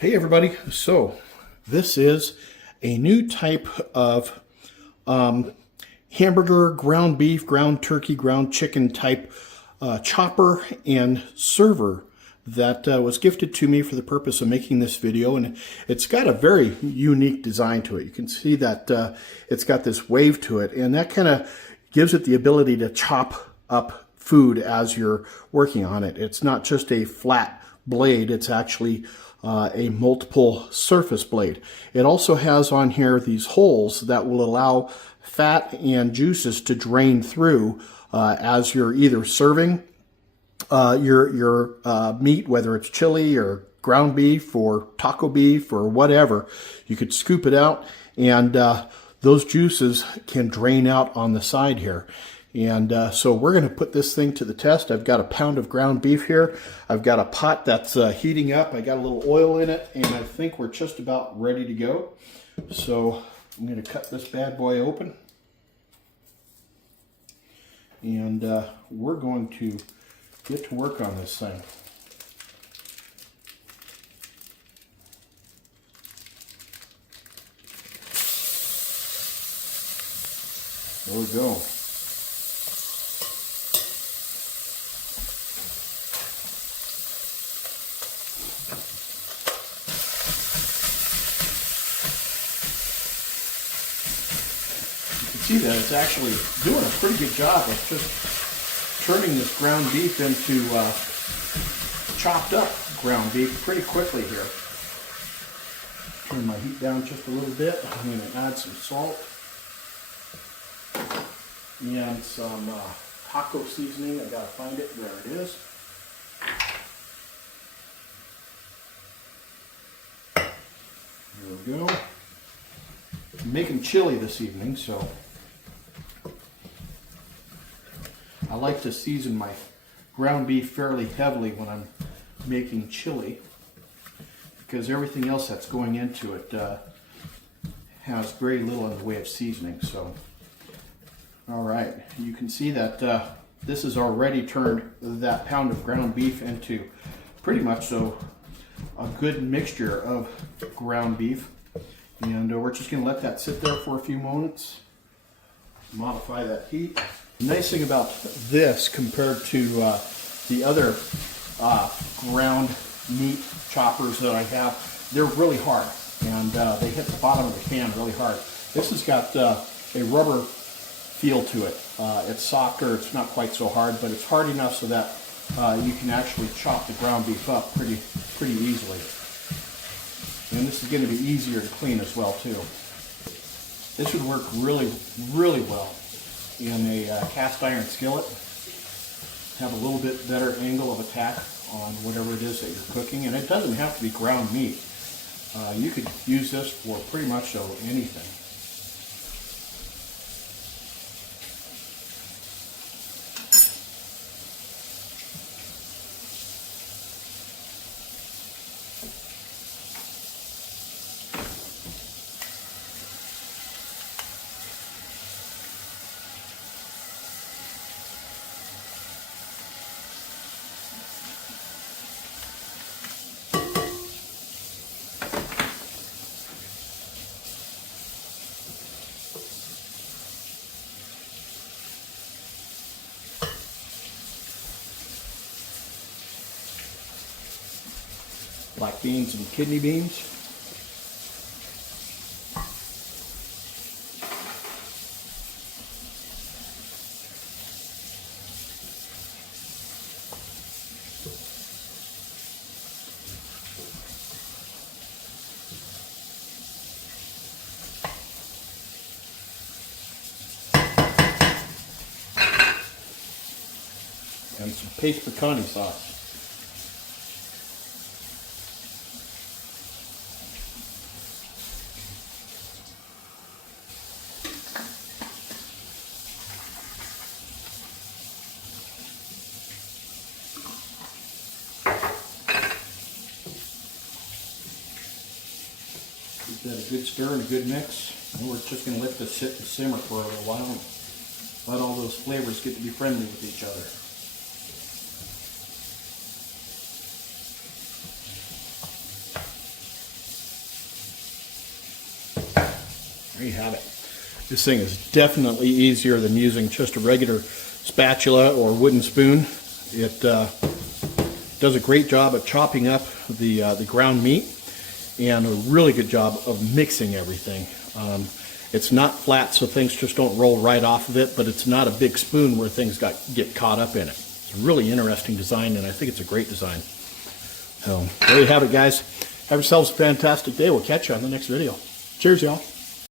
Hey everybody, so this is a new type of hamburger, ground beef, ground turkey, ground chicken type chopper and server that was gifted to me for the purpose of making this video, and it's got a very unique design to it. You can see that it's got this wave to it, and that kind of gives it the ability to chop up food as you're working on it. It's not just a flat blade, it's actually a multiple surface blade. It also has on here these holes that will allow fat and juices to drain through as you're either serving your meat, whether it's chili or ground beef or taco beef or whatever. You could scoop it out, and those juices can drain out on the side here. And so we're going to put this thing to the test. I've got a pound of ground beef here. I've got a pot that's heating up. I got a little oil in it, and I think we're just about ready to go. So I'm going to cut this bad boy open. And we're going to get to work on this thing. There we go. See that it's actually doing a pretty good job of just turning this ground beef into chopped up ground beef pretty quickly here. Turn my heat down just a little bit. I'm going to add some salt and some taco seasoning. I got to find it. There it is. There we go. I'm making chili this evening, so I like to season my ground beef fairly heavily when I'm making chili, because everything else that's going into it has very little in the way of seasoning. So, all right, you can see that this has already turned that pound of ground beef into pretty much so a good mixture of ground beef. And we're just going to let that sit there for a few moments, modify that heat. The nice thing about this compared to the other ground meat choppers that I have, they're really hard, and they hit the bottom of the can really hard. This has got a rubber feel to it. It's softer, it's not quite so hard, but it's hard enough so that you can actually chop the ground beef up pretty easily. And this is going to be easier to clean as well too. This would work really well in a cast iron skillet. Have a little bit better angle of attack on whatever it is that you're cooking, and it doesn't have to be ground meat. You could use this for pretty much so anything. Black beans and kidney beans. And some paste pecani sauce. Give that a good stir and a good mix. And we're just going to let this sit and simmer for a little while and let all those flavors get to be friendly with each other. There you have it. This thing is definitely easier than using just a regular spatula or wooden spoon. It does a great job at chopping up the ground meat and a really good job of mixing everything. It's not flat, so things just don't roll right off of it, but it's not a big spoon where things get caught up in it. It's a really interesting design, and I think it's a great design. So there you have it, guys. Have yourselves a fantastic day. We'll catch you on the next video. Cheers, y'all.